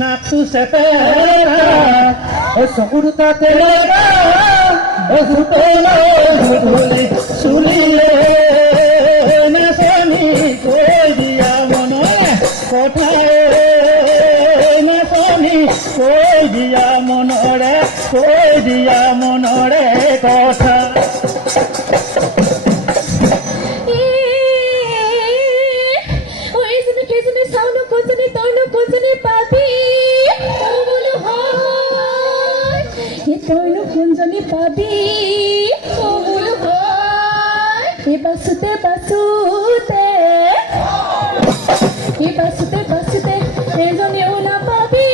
nafsu setera o sukurta telega o sutona dhule sulile na sani koi diya monore kothaye na sani koi diya monore kotha তইনো কোনজনী পাবি বাসুতে বাসুতে বাসুতে এজনীও নাপাবি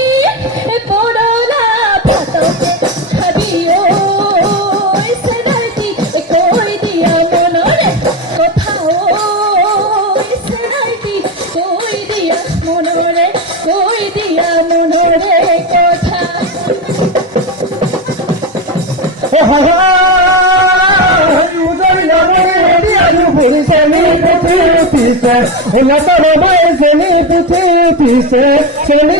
পড়লা ভাততে খাবি ঐ সেনাইটি কই দিয়া মনরে কথা ঐ সেনাইটি কই দিয়া মনরে কথা Seni